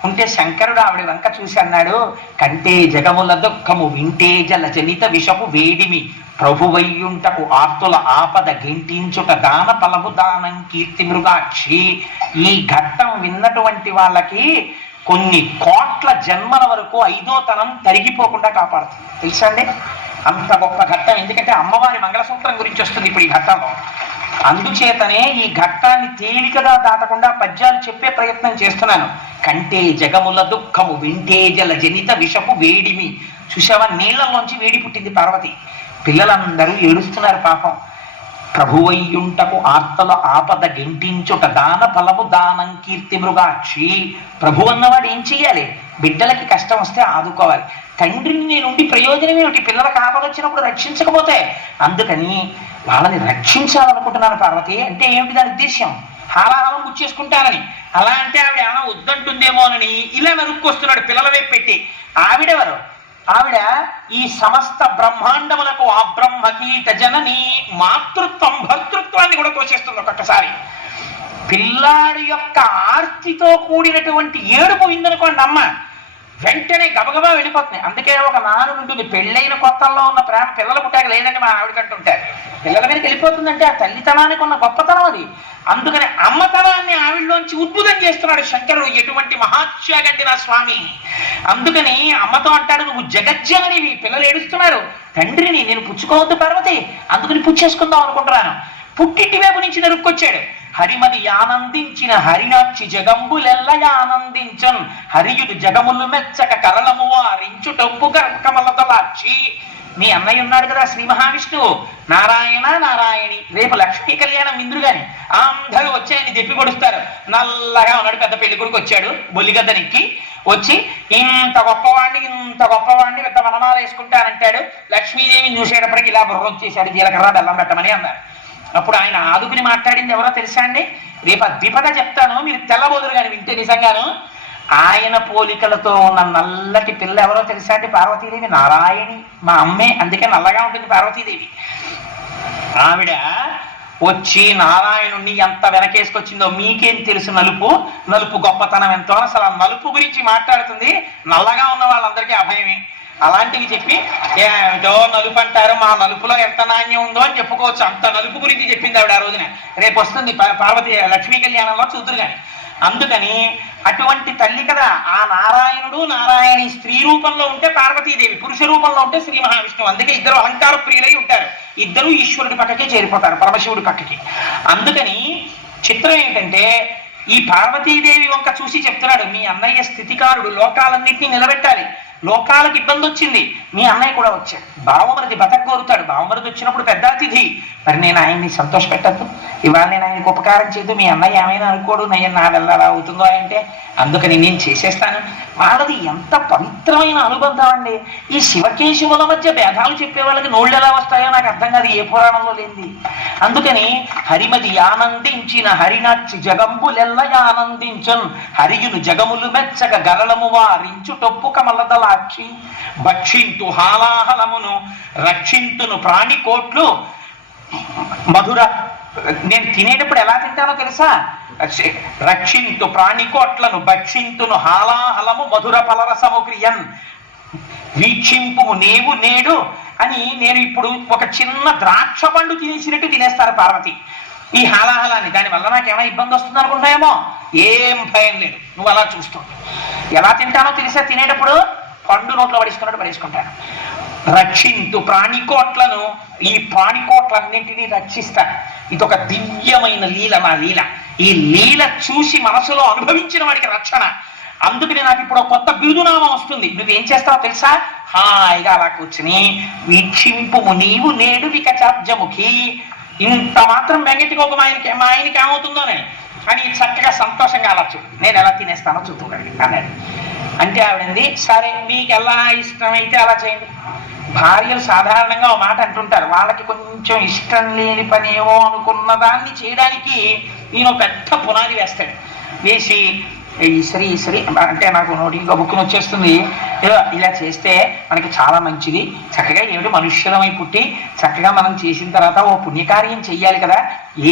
ఉంటే శంకరుడు ఆవిడ వెంక చూసి అన్నాడు, కంటే జగముల దుఃఖము వింటే జల జనిత విషపు వేడిమి ప్రభువయ్యుంటకు ఆర్తుల ఆపద గెంటించుట దాన ఫలము దానం కీర్తి మృగాక్షి. ఈ ఘట్టం విన్నటువంటి వాళ్ళకి కొన్ని కోట్ల జన్మల వరకు 5వ తనం తరిగిపోకుండా కాపాడుతుంది. తెలుసా అండి? అంత గొప్ప ఘట్టం. ఎందుకంటే అమ్మవారి మంగళసూత్రం గురించి వస్తుంది ఇప్పుడు ఈ ఘట్టంలో. అందుచేతనే ఈ ఘట్టాన్ని తేలికగా దాటకుండా పద్యాలు చెప్పే ప్రయత్నం చేస్తున్నాను. కంటే జగముల దుఃఖము వింటే జల జనిత విషపు వేడిమి. చూసావా, నీళ్లలోంచి వేడి పుట్టింది పార్వతి. పిల్లలందరూ ఏడుస్తున్నారు పాపం. ప్రభువయ్యుంటకు ఆర్తల ఆపద గెంటించుట దాన ఫలము దానం కీర్తి మృగాక్షి. ప్రభు అన్నవాడు ఏం చెయ్యాలి? బిడ్డలకి కష్టం వస్తే ఆదుకోవాలి. తండ్రిని నేనుండి ప్రయోజనం ఏమిటి? పిల్లలకు ఆపద వచ్చినప్పుడు రక్షించకపోతే. అందుకని వాళ్ళని రక్షించాలనుకుంటున్నాను పార్వతి. అంటే ఏమిటి దాని ఉద్దేశ్యం? హాలాహలం గుచ్చేసుకుంటానని. అలా అంటే ఆవిడ ఏమైనా వద్దంటుందేమోనని ఇలా నరుక్కొస్తున్నాడు పిల్లల వైపు పెట్టి. ఆవిడెవరు? ఆవిడ ఈ సమస్త బ్రహ్మాండములకు ఆ బ్రహ్మకీట జనని మాతృత్వం భర్తృత్వాన్ని కూడా తోచేస్తుంది ఒక్కొక్కసారి. పిల్లాడి యొక్క ఆర్తితో కూడినటువంటి ఏడుపు విందనుకోండి అమ్మ, వెంటనే గబగబా వెళ్ళిపోతుంది. అందుకే ఒక నానుడు ఉంటుంది, పెళ్ళైన కొత్తల్లో ఉన్న ప్రేమ పిల్లలు పుట్టాక లేదండి మా ఆవిడకంటుంటారు. పిల్లల మీదకి వెళ్ళిపోతుందంటే ఆ తల్లితనానికి ఉన్న గొప్పతనం అది. అందుకని అమ్మతనాన్ని ఆవిడలోంచి ఉద్భుతం చేస్తున్నాడు శంకరుడు. ఎటువంటి మహాత్యాగండి నా స్వామి. అందుకని అమ్మతో అంటాడు, నువ్వు జగజ్జననివి, పిల్లలు ఏడుస్తున్నారు, తండ్రిని నేను పుచ్చుకోవద్దు పార్వతి, అందుకని పుచ్చేసుకుందాం అనుకుంటున్నాను. పుట్టింటి వైపు నుంచి నరుక్కొచ్చాడు. హరిమది ఆనందించిన హరినాక్షి జగంబులెల్ల ఆనందించన్ హరియుడు జగములు మెచ్చక కరళము వారించు టంపు కమలతలాక్షి. మీ అన్నయ్య ఉన్నాడు కదా శ్రీ మహావిష్ణువు, నారాయణ నారాయణి, రేపు లక్ష్మీ కళ్యాణం ఇంద్రు గాని అందరూ వచ్చి ఆయన్ని దెప్పి పొడుస్తారు. నల్లగా ఉన్నాడు, పెద్ద పెళ్లి కొడుకు వచ్చాడు, బొల్లిగద్దనెక్కి వచ్చి ఇంత గొప్పవాడిని పెద్ద వనమాల వేసుకుంటానంటాడు. లక్ష్మీదేవిని చూసేటప్పటికి ఇలా బుర్ర వచ్చేసాడు, జీలకర్ర బెల్లం పెట్టమని అన్నారు. అప్పుడు ఆయన ఆదుకుని మాట్లాడింది ఎవరో తెలుసా అండి? రేపు ఆ ద్విపద చెప్తాను, మీరు తెల్లబోదురు కానీ వింటే నిజంగాను. ఆయన పోలికలతో ఉన్న నల్లటి పిల్ల ఎవరో తెలుసా అండి? పార్వతీదేవి. నారాయణి, మా అమ్మే, అందుకే నల్లగా ఉంటుంది పార్వతీదేవి. ఆవిడ వచ్చి నారాయణుణ్ణి ఎంత వెనకేసుకొచ్చిందో మీకేం తెలుసు, నలుపు గొప్పతనం ఎంతో. అసలు ఆ నలుపు గురించి మాట్లాడుతుంది. నల్లగా ఉన్న వాళ్ళందరికీ అభయమే. అలాంటివి చెప్పి ఏమిటో నలుపు అంటారు, మా నలుపులో ఎంత నాణ్యం ఉందో అని చెప్పుకోవచ్చు. అంత నలుపు గురించి చెప్పింది ఆవిడ ఆ రోజున. రేపు వస్తుంది పార్వతీ లక్ష్మీ కళ్యాణంలో చూద్దరు కానీ. అందుకని అటువంటి తల్లి కదా ఆ నారాయణుడు, నారాయణి స్త్రీ రూపంలో ఉంటే పార్వతీదేవి, పురుష రూపంలో ఉంటే శ్రీ మహావిష్ణువు. అందుకే ఇద్దరు అలంకార ప్రియులై ఉంటారు, ఇద్దరు ఈశ్వరుడి పక్కకే చేరిపోతారు, పరమశివుడి పక్కకి. అందుకని చిత్రం ఏంటంటే ఈ పార్వతీదేవి వంక చూసి చెప్తున్నాడు, మీ అన్నయ్య స్థితికారుడు, లోకాలన్నింటినీ నిలబెట్టాలి, లోకాలకు ఇబ్బంది వచ్చింది, మీ అన్నయ్య కూడా వచ్చాడు, బావమరిది బతకగోరుతాడు, బావమరిది వచ్చినప్పుడు పెద్ద అతిథి, మరి నేను ఆయన్ని సంతోష పెట్టద్దు, ఇవాళ నేను ఆయనకు ఉపకారం చేయదు, మీ అన్నయ్య ఏమైనా అనుకోడు, నయ్య నా వల్ల అలా అవుతుందో అంటే, అందుకని నేను చేసేస్తాను. వాళ్ళది ఎంత పవిత్రమైన అనుబంధం అండి. ఈ శివకేశవుల మధ్య భేదాలు చెప్పే వాళ్ళకి నోళ్ళు ఎలా వస్తాయో నాకు అర్థం కాదు, ఏ పురాణంలో లేనిది. అందుకని హరిమది ఆనందించిన హరినాచి జగంబులెల్ల ఆనందించన్, హరియును జగములు మెచ్చగ గరళము వారించు టొప్పు కమలదలాక్షి, భక్షింతు హాలాహలమును రక్షింతును ప్రాణికోట్లు మధుర. నేను తినేటప్పుడు ఎలా తింటానో తెలుసా? రక్షింతు ప్రాణికోట్లను భక్షింతును హాలాహలము మధుర ఫలరసము క్రియన్, వీక్షింపు నీవు నేడు అని. నేను ఇప్పుడు ఒక చిన్న ద్రాక్ష పండు తినేసినట్టు తినేస్తారు పార్వతి ఈ హాలాహలాన్ని. దానివల్ల నాకేమైనా ఇబ్బంది వస్తుంది అనుకుంటాయేమో, ఏం భయం లేదు. నువ్వు అలా చూస్తావు. ఎలా తింటానో తెలిసా? తినేటప్పుడు పండు నోట్లో పడేసుకుంటాను. రక్షింతు ప్రాణికోట్లను, ఈ ప్రాణికోట్లన్నింటినీ రక్షిస్తాను. ఇదొక దివ్యమైన లీల, నా లీల. ఈ లీల చూసి మనసులో అనుభవించిన వాడికి రక్షణ. అందుకని నాకు ఇప్పుడు కొత్త బిరుదునామం వస్తుంది. నువ్వేం చేస్తావో తెలుసా? హాయిగా అలా కూర్చుని వీక్షింపు నీవు నేడు వికచాబ్జముఖి, ఇంత మాత్రం బెంగెట్టుకోక మా ఆయనకి ఏమవుతుందోనే అని చక్కగా సంతోషంగా అలా చూడు, నేను ఎలా తినేస్తానో చూస్తున్నాడు అన్నాడు. అంటే ఆవిడంది, సరే మీకు ఎలా ఇష్టమైతే అలా చేయండి. భార్యలు సాధారణంగా ఒక మాట అంటుంటారు, వాళ్ళకి కొంచెం ఇష్టం లేని పని ఏమో అనుకున్న దాన్ని చేయడానికి ఈయన పెద్ద పునాది వేస్తాడు. వేసి ఈశ్వరి అంటే నాకు నోటికి గబుక్కుని వచ్చేస్తుంది, ఇలా చేస్తే మనకి చాలా మంచిది, చక్కగా ఏమిటి మనుష్యులమై పుట్టి చక్కగా మనం చేసిన తర్వాత ఓ పుణ్యకార్యం చెయ్యాలి కదా,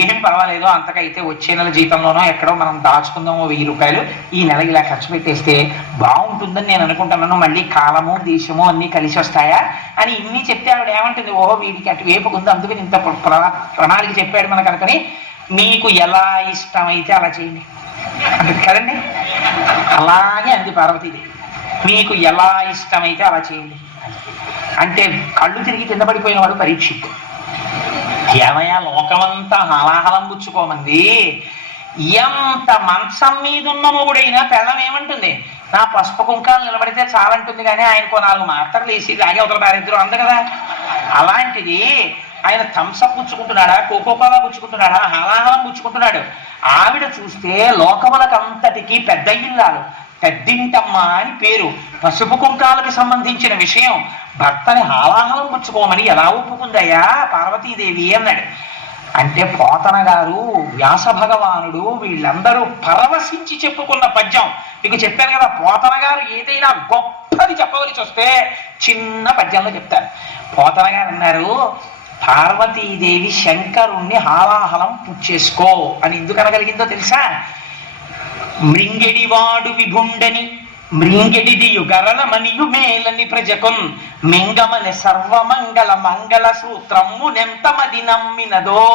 ఏం పర్వాలేదు, అంతకైతే వచ్చే నెల జీతంలోనో ఎక్కడో మనం దాచుకుందాం ఓ 1000 రూపాయలు, ఈ నెల ఇలా ఖర్చు పెట్టేస్తే బాగుంటుందని నేను అనుకుంటున్నాను, మళ్ళీ కాలము దేశము అన్నీ కలిసి వస్తాయా అని ఇన్ని చెప్తే ఆవిడ ఏమంటుంది, ఓహో వీడికి అటువైపు ఉంది, అందుకని ఇంత ప్రణాళిక చెప్పాడు మనకు అనుకుని, మీకు ఎలా ఇష్టమైతే అలా చేయండి కదండి. అలాగే అంది పార్వతీదేవి, మీకు ఎలా ఇష్టమైతే అలా చేయండి అంటే. కళ్ళు తిరిగి కింద పడిపోయిన వాడు పరీక్షిత్, ఏమయ్యా లోకమంతా హలాహలం పుచ్చుకోమంది, ఎంత మంచం మీద ఉన్న మొగుడైనా పెళ్ళం ఏమంటుంది, నా పసుపు కుంకాలు నిలబడితే చాలంటుంది, కానీ ఆయనకో 4 మాత్రలు వేసి లాగే అవతల దారిద్రం అంది కదా. అలాంటిది ఆయన థమ్సప్ పుచ్చుకుంటున్నాడా, కోకోకోలా పుచ్చుకుంటున్నాడా, హలాహలం పుచ్చుకుంటున్నాడు. ఆవిడ చూస్తే లోకములకు అంతటికీ పెద్ద ఇల్లాలు, పెద్దింటమ్మ అని పేరు, పసుపు కుంకాలకు సంబంధించిన విషయం, భర్తని హాలాహలం పుచ్చుకోమని ఎలా ఒప్పుకుందయ్యా పార్వతీదేవి అన్నాడు. అంటే పోతన గారు, వ్యాస భగవానుడు, వీళ్ళందరూ పరవశించి చెప్పుకున్న పద్యం మీకు చెప్పాను కదా. పోతన గారు ఏదైనా గొప్పది చెప్పవలసి వస్తే చిన్న పద్యంలో చెప్తారు. పోతన గారు అన్నారు, పార్వతీదేవి శంకరుణ్ణి హాలాహలం పుచ్చేసుకో అని ఎందుకు అనగలిగిందో తెలుసా? మృంగెడివాడు విభుండని మృంగెడిదియు గరళమనియు మేలని ప్రజకున్ మెంగమని సర్వమంగళ మంగళ సూత్రము నెంతమది నమ్మినదో.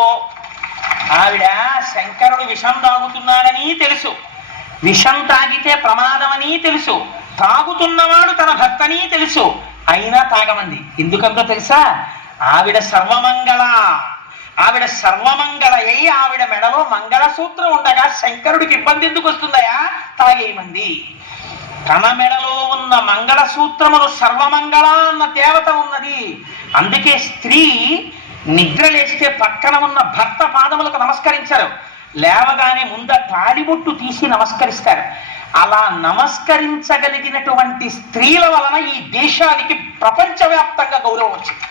ఆవిడ శంకరుడు విషం తాగుతున్నాడని తెలుసు, విషం తాగితే ప్రమాదమని తెలుసు, తాగుతున్నవాడు తన భర్తని తెలుసు, అయినా తాగమంది. ఎందుకంతో తెలుసా? ఆవిడ సర్వమంగళ, ఆవిడ సర్వమంగళ అయి ఆవిడ మెడలో మంగళసూత్రం ఉండగా శంకరుడికి ఇబ్బంది ఎందుకు వస్తుందయా? తాగేయమంది. తన మెడలో ఉన్న మంగళసూత్రములు సర్వమంగళ అన్న దేవత ఉన్నది. అందుకే స్త్రీ నిద్రలేస్తే పక్కన ఉన్న భర్త పాదములకు నమస్కరించారు, లేవగానే ముంద తాళిబొట్టు తీసి నమస్కరిస్తారు. అలా నమస్కరించగలిగినటువంటి స్త్రీల వలన ఈ దేశానికి ప్రపంచవ్యాప్తంగా గౌరవం వచ్చింది.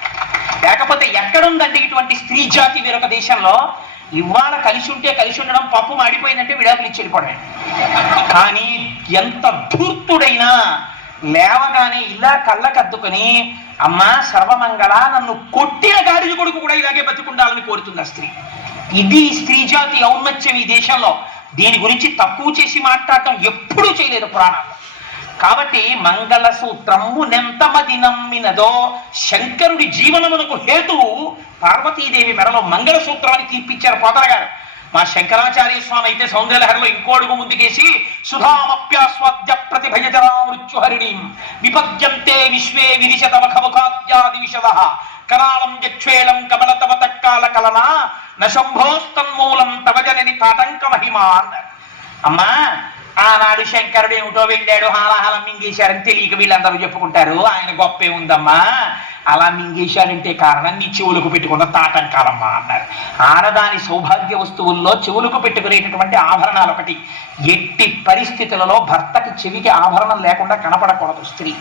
లేకపోతే ఎక్కడుందండి ఇటువంటి స్త్రీ జాతి వేరొక దేశంలో? ఇవాళ కలిసి ఉంటే కలిసి ఉండడం, పప్పు మాడిపోయిందంటే విడాకులు ఇచ్చి వెళ్ళిపోవడం. కానీ ఎంత ధూర్తుడైనా లేవగానే ఇలా కళ్ళకద్దుకొని అమ్మా సర్వమంగళ, నన్ను కొట్టిన గాడిద కొడుకు కూడా ఇలాగే బతికుండాలని కోరుతుంది ఆ స్త్రీ. ఇది స్త్రీ జాతి ఔన్నత్యం ఈ దేశంలో. దీని గురించి తక్కువ చేసి మాట్లాడటం ఎప్పుడూ చేయలేదు పురాణాలు. కాబట్టి మంగళసూత్రము నెంతమది నమ్మినదో, శంకరుడి జీవనమునకు హేతువు పార్వతీదేవి మెడలో మంగళసూత్రం అని తీర్పిచ్చారు పోతన గారు. మా శంకరాచార్య స్వామి అయితే సౌందర్యలహరిలో ఇంకో అడుగు ముందుకేసి సుధామప్యాస్వాద్య ప్రతిభయజరా మృత్యుహరిణీం విపద్యంతే విశ్వే విరిశత ముఖముఖాద్యాది విశద కరాళం యక్షేళం కమలతవ తక్కాల కలనా నశంభోస్తన్మూలం తవ జనని తాటంక మహిమా అన్నారు. అమ్మా ఆనాడు శంకరుడు ఏమిటో వెళ్ళాడు, హాలాహలం మింగేశారని తెలియక వీళ్ళందరూ చెప్పుకుంటారు. ఆయన గొప్పే ఉందమ్మా, అలా మింగేశారంటే కారణం నీ చెవులకు పెట్టుకున్న తాటంకాలమ్మా అన్నారు. ఆడదాని సౌభాగ్య వస్తువుల్లో చెవులకు పెట్టుకునేటటువంటి ఆభరణాలు ఒకటి. ఎట్టి పరిస్థితులలో భర్తకి చెవికి ఆభరణం లేకుండా కనపడకూడదు స్త్రీ.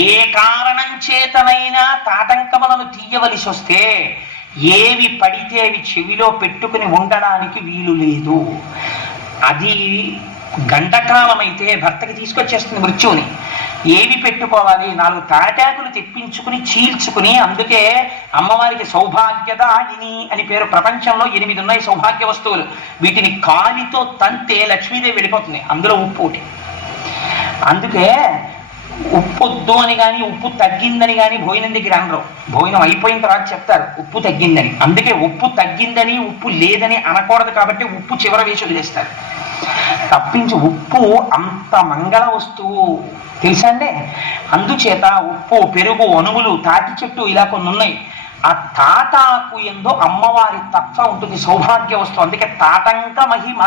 ఏ కారణం చేతనైనా తాటంకములను తీయవలసి వస్తే ఏవి పడితే అవి చెవిలో పెట్టుకుని ఉండడానికి వీలు లేదు. అది గంటకాలం అయితే భర్తకి తీసుకొచ్చేస్తుంది మృత్యువుని. ఏవి పెట్టుకోవాలి? 4 తాటాకులు తెప్పించుకుని చీల్చుకుని, అందుకే అమ్మవారికి సౌభాగ్యదాయిని అని పేరు. ప్రపంచంలో 8 ఉన్నాయి సౌభాగ్య వస్తువులు. వీటిని కాలితో తంతే లక్ష్మీదేవి వెళ్ళిపోతుంది. అందులో ఉప్పు ఒకటి. అందుకే ఉప్పొద్దు అని కానీ ఉప్పు తగ్గిందని కానీ భోజనం దగ్గర అనరు. భోజనం అయిపోయిన తర్వాత చెప్తారు ఉప్పు తగ్గిందని. అందుకే ఉప్పు తగ్గిందని ఉప్పు లేదని అనకూడదు కాబట్టి ఉప్పు చివర వేసి వదిలేస్తారు తప్పించి. ఉప్పు అంత మంగళ వస్తువు తెలుసా అండి. అందుచేత ఉప్పు, పెరుగు, అణువులు, తాటి చెట్టు ఇలా కొన్ని ఉన్నాయి. ఆ తాటాకు ఎందు అమ్మవారి తత్వం ఉంటుంది, సౌభాగ్య వస్తువు. అందుకే తాటంక మహిమ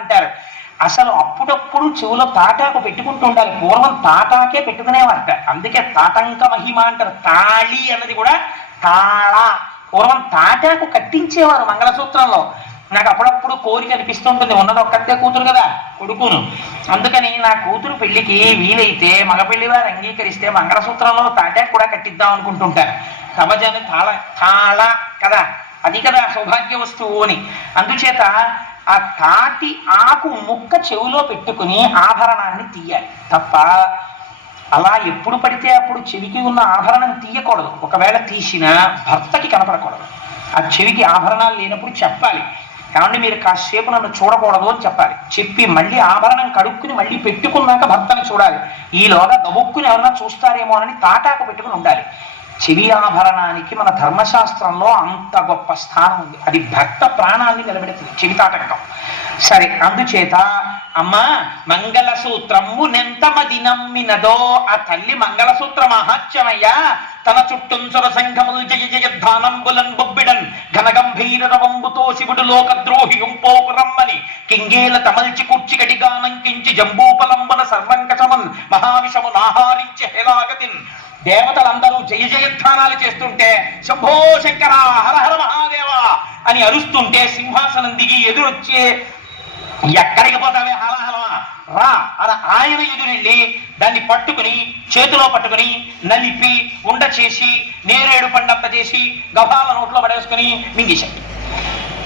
అంటారు. అసలు అప్పుడప్పుడు చెవులో తాటాకు పెట్టుకుంటూ ఉండాలి. పూర్వం తాటాకే పెట్టుకునేవారట, అందుకే తాటంక మహిమ అంటారు. తాళి అన్నది కూడా తాళ. పూర్వం తాటాకు కట్టించేవారు మంగళసూత్రంలో. నాకు అప్పుడప్పుడు కోరిక అనిపిస్తుంటుంది, ఉన్నది ఒక్కతే కూతురు కదా, కొడుకును. అందుకని నా కూతురు పెళ్లికి వీలైతే మగ పెళ్లి వారు అంగీకరిస్తే మంగళసూత్రంలో తాటాకు కూడా కట్టిద్దాం అనుకుంటుంటారు. కవజాన్ని తాళ కదా, అది కదా సౌభాగ్య వస్తువు అని. అందుచేత ఆ తాటి ఆకు ముక్క చెవిలో పెట్టుకుని ఆభరణాన్ని తీయాలి తప్ప అలా ఎప్పుడు పడితే అప్పుడు చెవికి ఉన్న ఆభరణం తీయకూడదు. ఒకవేళ తీసినా భర్తకి కనపడకూడదు. ఆ చెవికి ఆభరణాలు లేనప్పుడు చెప్పాలి, కాబట్టి మీరు కాసేపు నన్ను చూడకూడదు అని చెప్పాలి. చెప్పి మళ్ళీ ఆభరణం కడుక్కుని మళ్ళీ పెట్టుకున్నాక భర్తను చూడాలి. ఈలోగా దబుక్కుని ఎవరన్నా చూస్తారేమో అని తాటాకు పెట్టుకుని ఉండాలి. చెవి ఆభరణానికి మన ధర్మశాస్త్రంలో అంత గొప్ప స్థానం ఉంది. అది భర్త ప్రాణాన్ని నిలబెడుతుంది చెవి తాటకం. సరే, అందుచేత అమ్మ మంగళసూత్రము నెంతమది నమ్మినదో, ఆ తల్లి మంగళసూత్ర మహాత్యమయ్యా. తన చుట్టూంచుల సంఘములు జయ జయద్ధానంబులన్ బొబ్బిడన్ ఘనగంభీర రవంబుతో శివుడు లోకద్రోహి ఉంపోపురమ్మని కింగేల తమల్చి కూర్చి గడిగానంకించి జంబూపలంబన సర్వంకటమన్ మహావిషము నాహారించి హేలాగతిన్. దేవతలందరూ జయ జయధ్వానాలు చేస్తుంటే శంభో శంకర హరహర మహాదేవ అని అరుస్తుంటే సింహాసనం దిగి ఎదురొచ్చే ఎక్కడికి పోతావే హలహలమా రా అని ఆయన ఎదురెళ్ళి దాన్ని పట్టుకుని చేతిలో పట్టుకుని నలిపి ఉండ చేసి నేరేడు పండంత చేసి గభాల నోట్లో పడేసుకుని మింగేశాడు.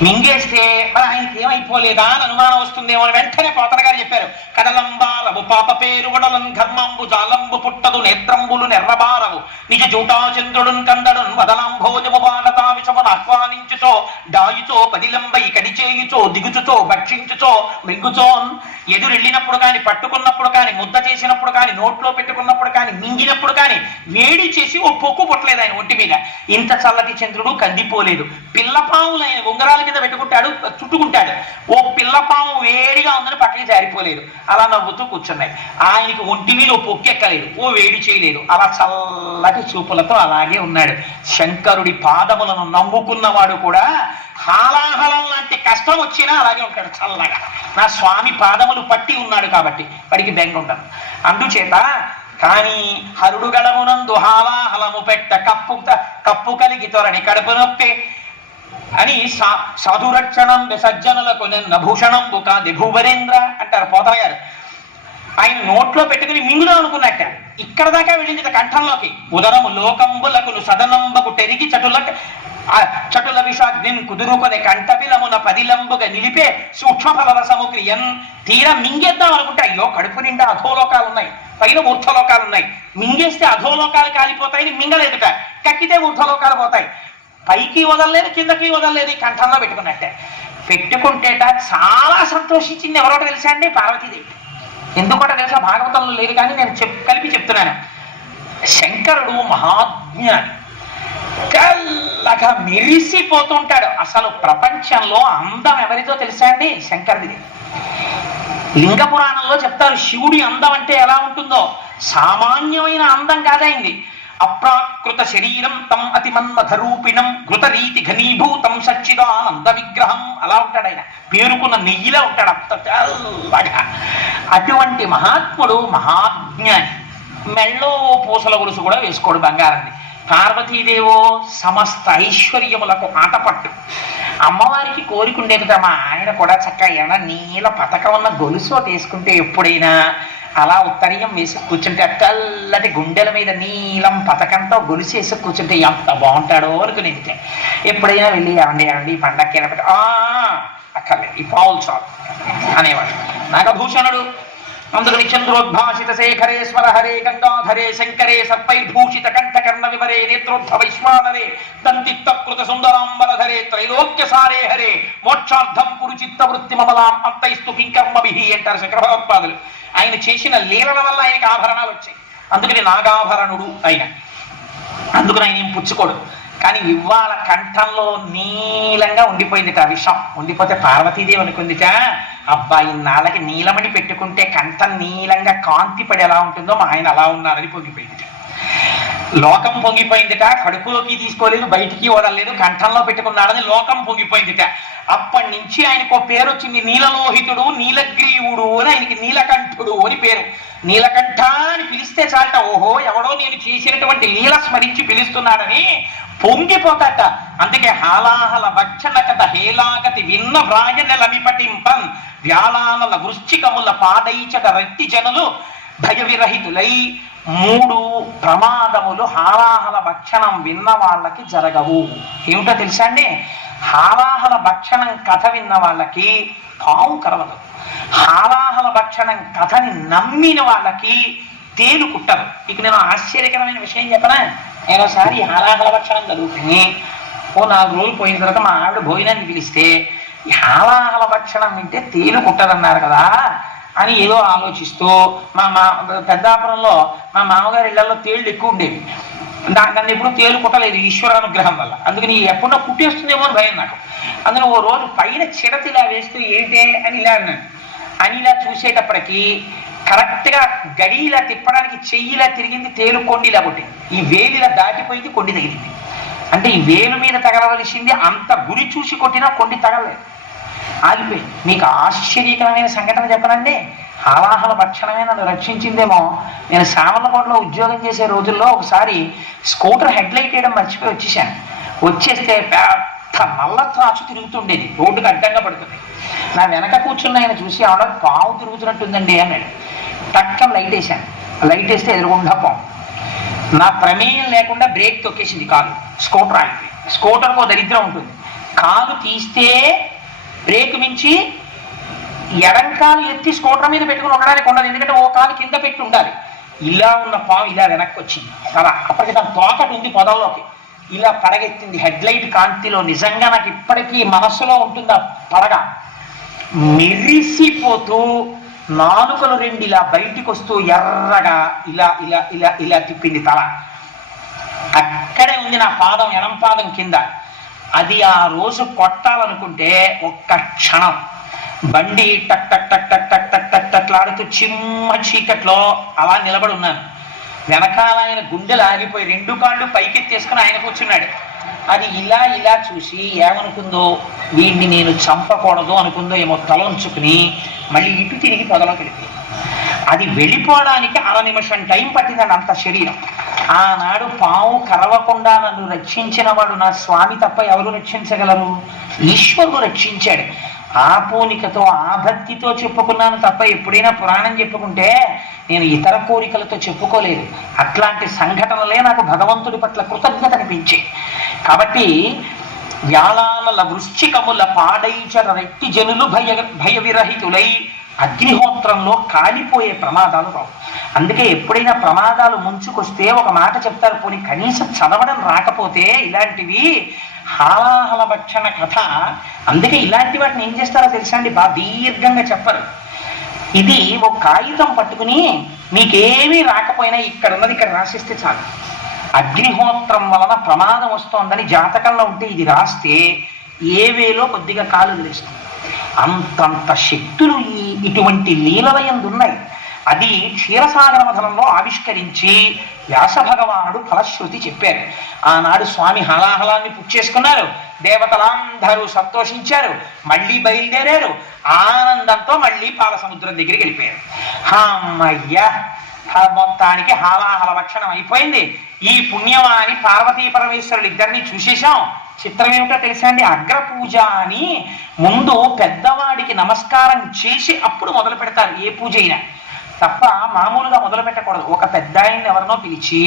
మింగేస్తే మరి ఆయనకి ఏమైపోలేదా అని అనుమానం వస్తుందేమో అని వెంటనే పోతన గారు చెప్పారు. కడలంబారవు పాప పేరు వడలం ఘర్మంబు జాలంబు పుట్టదు నేత్రంబులు నెర్రబారవు నిజ జూటాచంద్రుడున్ కందడున్ వదలాంభోజము బాణతా విషమును ఆహ్వానించుచో డాయుచో పదిలంబై కడిచేయుచో దిగుచుచో భక్షించుచో మృంగుచోన్. ఎదురెళ్ళినప్పుడు కానీ, పట్టుకున్నప్పుడు కానీ, ముద్ద చేసినప్పుడు కానీ, నోట్లో పెట్టుకున్నప్పుడు కానీ, మింగినప్పుడు కానీ వేడి చేసి ఓ పొక్కు పుట్టలేదు ఆయన ఒంటి మీద. ఇంత చల్లటి చంద్రుడు కందిపోలేదు. పిల్లపావులు ఆయన ఉంగరాల కింద పెట్టుకుంటాడు, చుట్టుకుంటాడు. ఓ పిల్ల పిల్లపాము వేడిగా ఉందని పక్కకి జారిపోలేదు, అలా నవ్వుతూ కూర్చున్నాయి. ఆయనకి ఒంటి మీద ఓ పొక్కెక్కలేదు, ఓ వేడి చేయలేదు, అలా చల్లటి చూపులతో అలాగే ఉన్నాడు. శంకరుడి పాదములను నమ్ముకున్నవాడు కూడా హాలాహలం లాంటి కష్టం వచ్చినా అలాగే ఉంటాడు చల్లగా. నా స్వామి పాదములు పట్టి ఉన్నాడు కాబట్టి వాడికి బెంగ ఉండదు. అందుచేత కానీ హరుడు గలమునందు హాలాహలము పెట్ట కప్పు కలిగి త్వరని కడుపు నొప్పి అని సాధురక్షణం సజ్జనులకు నిన్న భూషణంబు కాది భూవరేంద్ర అంటారు పోతన గారు. ఆయన నోట్లో పెట్టుకుని మింగుదాం అనుకున్నట్ట, ఇక్కడ దాకా వెళ్ళింది కంఠంలోకి. ఉదరము లోకంబులకు సదనంబకు టెరిగి చటుల విషాగ్నిన్ కుదురుకొని కంఠబిలమున పదిలంబుగా నిలిపే సూక్ష్మఫలరసము క్రియన్ తీరా మింగేద్దాం అనుకుంటే అయ్యో కడుపు నిండా అధోలోకాలు ఉన్నాయి, పైన ఊర్ధ్వలోకాలు ఉన్నాయి, మింగేస్తే అధోలోకాలు కాలిపోతాయని మింగలేదుట, కక్కితే ఊర్ధ్వలోకాలు పోతాయి. పైకి వదలలేదు, కిందకి వదలలేదు, కంఠంలో పెట్టుకున్నట్టే. పెట్టుకుంటేట చాలా సంతోషించింది. ఎవరో తెలుసా అండి? పార్వతీదేవి. ఎందుకంటే తెలుసా? భాగవతంలో లేదు కానీ నేను కలిపి చెప్తున్నాను. శంకరుడు మహాజ్ఞాని, తెల్లగా మెరిసిపోతుంటాడు. అసలు ప్రపంచంలో అందం ఎవరితో తెలుసా అండి? శంకరుడిది. లింగ పురాణంలో చెప్తారు శివుడి అందం అంటే ఎలా ఉంటుందో. సామాన్యమైన అందం కాదైంది. అప్రాకృత శరీరం తం అతి మన్మథరూపిణం ఘృతరీతి ఘనీభూతం సచ్చిదానంద విగ్రహం. అలా ఉంటాడు ఆయన, పేరుకున్న నెయ్యిలా ఉంటాడు, అంత తెల్లగా. అటువంటి మహాత్ముడు మహాజ్ఞాని. మెళ్ళో పూసల గొలుసు కూడా వేసుకోడు, బంగారంది. పార్వతీదేవో సమస్త ఐశ్వర్యములకు ఆటపట్టు. అమ్మవారికి కోరికుండేది మా ఆయన కూడా చక్కగా ఏమైనా నీల పతకం ఉన్న గొలుసు తీసుకుంటే ఎప్పుడైనా అలా ఉత్తరీయం వేసి కూర్చుంటే తెల్లటి గుండెల మీద నీలం పతకంతో గొలుసు వేసి కూర్చుంటే ఎంత బాగుంటాడో అనుకునేది. ఎప్పుడైనా వెళ్ళి ఏమండి పండక్కి అక్కర్లేదు, ఈ పావులు చాలు అనేవాడు. నాగభూషణుడు అందుకని చంద్రోద్భాషిత శేఖరే స్మరహరే గంగాధరే శంకరే సర్పైర్భూషిత కంఠకర్ణ వివరే నేత్రోద్ధ వైశ్వానరే దంతిత్తకృత సుందరాంబరధరే త్రైలోక్య సారే హరే మోక్షార్థం కురు చిత్త వృత్తి మమలాం అంతైస్తు కింకర్మభిహి అంటారు శంకర భగవత్పాదులు. ఆయన చేసిన లీలల వల్ల ఆయనకి ఆభరణాలు వచ్చాయి. అందుకని నాగాభరణుడు ఆయన. అందుకని ఆయన ఏం పుచ్చుకోడు. కానీ ఇవాళ కంఠంలో నీలంగా ఉండిపోయిందిట విషం. ఉండిపోతే పార్వతీదేవి అనుకుందిట, అబ్బాయి నాళ్ళకి నీలమణి పెట్టుకుంటే కంఠం నీలంగా కాంతి పడి ఎలా ఉంటుందో మా ఆయన అలా ఉన్నారని పొంగిపోయిందిట. లోకం పొంగిపోయిందిట. కడుపులోకి తీసుకోలేదు, బయటికి వదలలేదు, కంఠంలో పెట్టుకున్నాడని లోకం పొంగిపోయిందిట. అప్పటి నుంచి ఆయనకు పేరు వచ్చింది, నీలలోహితుడు నీలగ్రీవుడు అని. ఆయనకి నీలకంఠుడు అని పేరు. నీలకంఠ అని పిలిస్తే చాలట, ఓహో ఎవడో నేను చేసినటువంటి లీల స్మరించి పిలుస్తున్నాడని పొంగిపోతాట. అందుకే హాలాహల భక్షణ కథ హేలాగతి విన్న వ్రాయనెలమిపటింపన్ వ్యాళానల వృశ్చికముల పాదైచట రక్తి జనులు భయ విరహితులై. 3 ప్రమాదములు హాలాహల భక్షణం విన్న వాళ్ళకి జరగవు. ఏమిటో తెలుసా అండి? హాలాహల భక్షణం కథ విన్న వాళ్ళకి పాము కరవదు. హాలాహల భక్షణం కథని నమ్మిన వాళ్ళకి తేలు కుట్టదు. ఇక నేను ఆశ్చర్యకరమైన విషయం చెప్పనా? నేను ఒకసారి హాలాహల భక్షణం చదువుకుని 4 రోజులు పోయిన తర్వాత మా ఆవిడ భోజనాన్ని పిలిస్తే ఈ హాలాహల భక్షణం వింటే తేలు కుట్టదన్నారు కదా అని ఏదో ఆలోచిస్తూ మా పెద్దాపురంలో మా మామగారి ఇళ్లలో తేళ్లు ఎక్కువ ఉండేవి. నన్ను ఎప్పుడు తేలు కుట్టలేదు ఈశ్వరానుగ్రహం వల్ల. అందుకని ఎప్పుడో కుట్టేస్తుందేమో అని భయం నాకు. అందులో ఓ రోజు పైన చిడత ఇలా వేస్తూ ఏంటే అని ఇలా అన్నాను. అని ఇలా చూసేటప్పటికి కరెక్ట్గా గడి ఇలా తిప్పడానికి చెయ్యిలా తిరిగింది, తేలు కొండిలా కొట్టింది. ఈ వేలిలా దాటిపోయింది, కొండి తగిలింది. అంటే ఈ వేలు మీద తగలవలసింది, అంత గురి చూసి కొట్టినా కొండి తగలలేదు, ఆగిపోయింది. మీకు ఆశ్చర్యకరమైన సంఘటన చెప్పనండి. హాలాహల భక్షణమే నన్ను రక్షించిందేమో. నేను సామర్లకోటలో ఉద్యోగం చేసే రోజుల్లో ఒకసారి స్కూటర్ హెడ్ లైట్ వేయడం మర్చిపోయి వచ్చేసాను. వచ్చేస్తే పెద్ద నల్ల త్రాచు తిరుగుతుండేది, రోడ్డుకు అడ్డంగా పడుతుంది. నా వెనక కూర్చున్న ఆయన చూసి ఆవిడ పావు తిరుగుతున్నట్టుందండి అన్నాడు. టక్కన లైట్ వేసాను. లైట్ వేస్తే ఎదురుగుండా పాము. నా ప్రమేయం లేకుండా బ్రేక్ తొక్కేసింది కాలు. స్కూటర్ ఆగిపోయింది. స్కూటర్కు దరిద్రం ఉంటుంది, కాలు తీస్తే బ్రేక్ మించి ఎడంకాలు ఎత్తి స్కూటర్ మీద పెట్టుకుని ఉండడానికి ఉండదు, ఎందుకంటే ఓ కాలు కింద పెట్టి ఉండాలి. ఇలా ఉన్న పాము ఇలా వెనక్కి వచ్చింది. అలా అప్పటికి తన తోకటి ఉంది పొదల్లోకి, ఇలా పడగెత్తింది హెడ్ లైట్ కాంతిలో. నిజంగా నాకు ఇప్పటికీ మనస్సులో ఉంటుంది ఆ పడగ. మెరిసిపోతూ నాలుకలు 2 ఇలా బయటికి వస్తూ ఎర్రగా ఇలా ఇలా ఇలా ఇలా తిప్పింది తల. అక్కడే ఉంది నా పాదం, ఎడం పాదం కింద. అది ఆ రోజు కొట్టాలనుకుంటే ఒక్క క్షణం బండి టక్ టక్ టక్ టక్ టక్ టక్ టక్ టక్లాడుతూ చిమ్మ చీకట్లో అలా నిలబడి ఉన్నాను. వెనకాల ఆయన గుండెలు ఆగిపోయి 2 కాళ్ళు పైకెత్తేసుకుని ఆయన కూర్చున్నాడు. అది ఇలా ఇలా చూసి ఏమనుకుందో, వీడిని నేను చంపకూడదు అనుకుందో ఏమో, తల ఉంచుకుని మళ్ళీ ఇటు తిరిగి పొదలోకి వెళ్ళిపోయింది. అది వెళ్ళిపోవడానికి 1 నిమిషం టైం పట్టిందండి అంత శరీరం. ఆనాడు పాము కరవకుండా నన్ను రక్షించిన వాడు నా స్వామి తప్ప ఎవరు రక్షించగలరు? ఈశ్వరుడు రక్షించాడు. ఆ పూనికతో ఆ భక్తితో చెప్పుకున్నాను తప్ప ఎప్పుడైనా పురాణం చెప్పుకుంటే నేను ఇతర కోరికలతో చెప్పుకోలేదు. అట్లాంటి సంఘటనలే నాకు భగవంతుడి పట్ల కృతజ్ఞత అనిపించే. కాబట్టి వ్యాళానల వృశ్చికముల పాడైచర రెట్టి జనులు భయ విరహితులై అగ్నిహోత్రంలో కాలిపోయే ప్రమాదాలు రావు. అందుకే ఎప్పుడైనా ప్రమాదాలు ముంచుకొస్తే ఒక మాట చెప్తారు, పోనీ కనీసం చదవడం రాకపోతే ఇలాంటివి హాలాహల భక్షణ కథ. అందుకే ఇలాంటి వాటిని ఏం చేస్తారో తెలుసా అండి, బాగా దీర్ఘంగా చెప్పరు. ఇది ఒక కాగితం పట్టుకుని మీకేమీ రాకపోయినా ఇక్కడ ఉన్నది ఇక్కడ రాసిస్తే చాలు. అగ్నిహోత్రం వలన ప్రమాదం వస్తోందని జాతకంలో ఉంటే ఇది రాస్తే ఏ వేలో కొద్దిగా కాలు వదిలేస్తుంది. అంతంత శక్తులు ఇటువంటి లీలలయందు ఉన్నాయి. అది క్షీరసాగర మథనంలో ఆవిష్కరించి వ్యాస భగవానుడు ఫలశ్రుతి చెప్పారు. ఆనాడు స్వామి హలాహలాన్ని పుచ్చేసుకున్నారు. దేవతలందరూ సంతోషించారు. మళ్ళీ బయలుదేరారు. ఆనందంతో మళ్ళీ పాల సముద్రం దగ్గరికి వెళ్ళిపోయారు. అమ్మయ్య, మొత్తానికి హాలాహల భక్షణం అయిపోయింది. ఈ పుణ్యవాని పార్వతీ పరమేశ్వరులు ఇద్దరిని చూసేశాం. చిత్రం ఏమిటో తెలుసా అండి, అగ్రపూజ అని ముందు పెద్దవాడికి నమస్కారం చేసి అప్పుడు మొదలు పెడతారు ఏ పూజ అయినా. తప్ప మామూలుగా మొదలు పెట్టకూడదు. ఒక పెద్ద ఆయన్ని ఎవరినో పిలిచి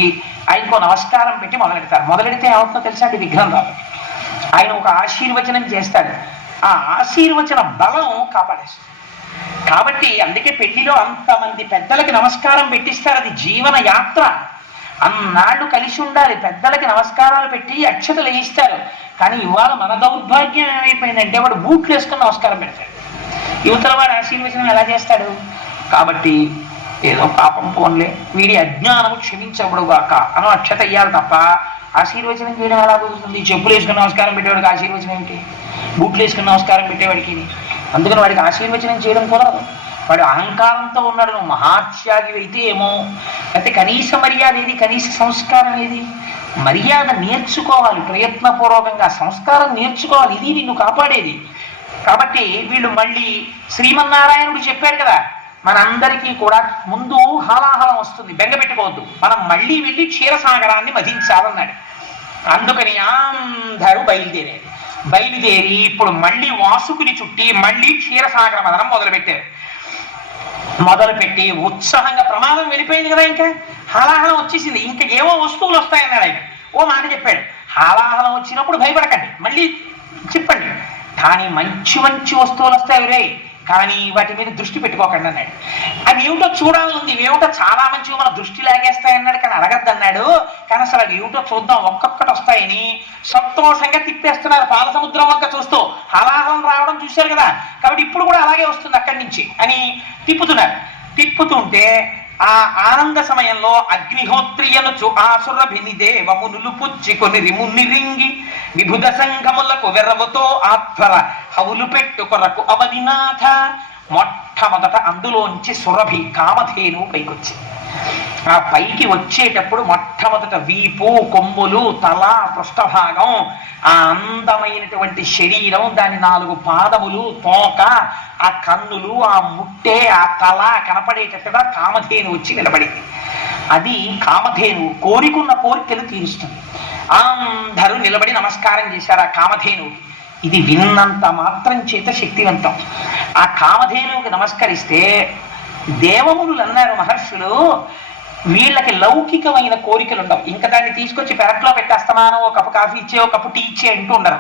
ఆయనకు నమస్కారం పెట్టి మొదలు పెడతారు. మొదలెడితే ఏమవుతుందో తెలుసా అండి, విఘ్నం రాదు. ఆయన ఒక ఆశీర్వచనం చేస్తాడు. ఆ ఆశీర్వచన బలం కాపాడేస్తుంది. కాబట్టి అందుకే పెళ్లిలో అంతమంది పెద్దలకి నమస్కారం పెట్టిస్తారు. అది జీవన యాత్ర. అన్నాళ్ళు కలిసి ఉండాలి. పెద్దలకి నమస్కారాలు పెట్టి అక్షతలు వేయిస్తారు. కానీ ఇవాళ మన దౌర్భాగ్యం ఏమైపోయిందంటే వాడు బూట్లు వేసుకుని నమస్కారం పెడతాడు. యువతల వాడు ఆశీర్వచనం ఎలా చేస్తాడు? కాబట్టి ఏదో పాపం పోన్లే, వీడి అజ్ఞానము క్షమించబడుగాక అని అక్షత అయ్యాలి తప్ప ఆశీర్వచనం చేయడం ఎలా కుదురుతుంది? చెప్పులు వేసుకుని నమస్కారం పెట్టేవాడికి ఆశీర్వచనం ఏమిటి? బూట్లు వేసుకుని నమస్కారం పెట్టేవాడికి. అందుకని వాడికి ఆశీర్వచనం చేయడం కుదరదు. వాడు అహంకారంతో ఉన్నాడు. నువ్వు మహాత్యాగి అయితే ఏమో, అయితే కనీస మర్యాద ఏది, కనీస సంస్కారం ఏది? మర్యాద నేర్చుకోవాలి, ప్రయత్నపూర్వకంగా సంస్కారం నేర్చుకోవాలి. ఇది నిన్ను కాపాడేది. కాబట్టి వీళ్ళు మళ్ళీ శ్రీమన్నారాయణుడు చెప్పాడు కదా, మనందరికీ కూడా ముందు హాలాహలం వస్తుంది, బెంగ పెట్టుకోవద్దు, మనం మళ్ళీ వెళ్ళి క్షీరసాగరాన్ని మధించాలన్నాడు. అందుకని అందరూ బయలుదేరి ఇప్పుడు మళ్ళీ వాసుకుని చుట్టి మళ్ళీ క్షీరసాగర మదనం మొదలుపెట్టి ఉత్సాహంగా, ప్రమాదం వెళ్ళిపోయింది కదా, ఇంకా హాలాహలం వచ్చేసింది, ఇంకా ఏవో వస్తువులు వస్తాయన్నాడు ఆయన. ఓ మాట చెప్పాడు, హాలాహలం వచ్చినప్పుడు భయపడకండి, మళ్ళీ చెప్పండి, కానీ మంచి మంచి వస్తువులు వస్తాయి రే, కానీ వాటి మీద దృష్టి పెట్టుకోకండి అన్నాడు. అవి ఏమిటో చూడాలని, ఇవేమిటో చాలా మంచిగా మన దృష్టి లాగేస్తాయన్నాడు, కానీ అడగద్దు అన్నాడు. కానీ అసలు అవి ఏమిటో చూద్దాం, ఒక్కొక్కటి వస్తాయని సంతోషంగా తిప్పేస్తున్నారు పాల సముద్రం వంక చూస్తూ. హాలాహలం రావడం చూశారు కదా, కాబట్టి ఇప్పుడు కూడా అలాగే వస్తుంది అక్కడి నుంచి అని తిప్పుతున్నారు. తిప్పుతుంటే ఆ ఆనంద సమయంలో అగ్నిహోత్రియను ఆసురభిని దేవమునులు పుచ్చుకొని రిమునిరింగి విభుద సంఘములకు వెర్రవుతో ఆధ్వర హవులు పెట్టుకొరకు అవనినాథ. మొట్టమొదట అందులోంచి సురభి కామధేను పైకొచ్చింది. ఆ పైకి వచ్చేటప్పుడు మొట్టమొదట వీపు, కొమ్ములు, తల, పృష్ఠభాగం, ఆ అందమైనటువంటి శరీరం, దాని 4 పాదములు, తోక, ఆ కన్నులు, ఆ ముట్టె, ఆ తల కనపడేటట్టుగా కామధేను వచ్చి నిలబడింది. అది కామధేను కోరికున్న కోరికలు తీరుస్తుంది. అందరూ నిలబడి నమస్కారం చేశారు ఆ కామధేనువుకి. ఇది విన్నంత మాత్రం చేత శక్తివంతం. ఆ కామధేనువుకి నమస్కరిస్తే దేవములు అన్నారు మహర్షులు, వీళ్ళకి లౌకికమైన కోరికలు ఉండవు. ఇంకా దాన్ని తీసుకొచ్చి పెరట్లో పెట్టేస్తాను, ఒక కప్పు కాఫీ ఇచ్చే, ఒక కప్పు టీ ఇచ్చే అంటూ ఉండరు.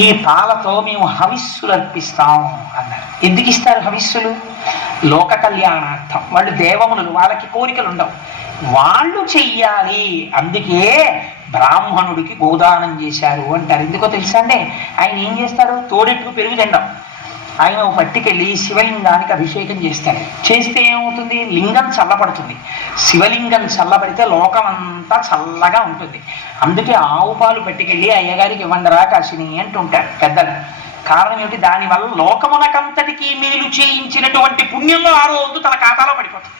ఈ పాలతో మేము హవిస్సులు అర్పిస్తాం అన్నారు. ఎందుకు ఇస్తారు హవిస్సులు? లోక కళ్యాణార్థం. వాళ్ళు దేవములు, వాళ్ళకి కోరికలు ఉండవు, వాళ్ళు చెయ్యాలి. అందుకే బ్రాహ్మణుడికి గోదానం చేశారు అంటారు. ఎందుకో తెలుసా అండి, ఆయన ఏం చేస్తాడు, తోడెట్టుకు పెరుగు తినడం. ఆయన ఓ పట్టుకెళ్ళి శివలింగానికి అభిషేకం చేస్తాడు. చేస్తే ఏమవుతుంది? లింగం చల్లబడుతుంది. శివలింగం చల్లబడితే లోకం అంతా చల్లగా ఉంటుంది. అందుకే ఆవు పాలు పట్టుకెళ్ళి అయ్యగారికి ఇవ్వండిరా కాశిని అంటుంటారు పెద్దలు. కారణం ఏమిటి? దానివల్ల లోకమునకంతటికీ మేలు చేయించినటువంటి పుణ్యంలో 6వ వంతు తన ఖాతాలో పడిపోతుంది.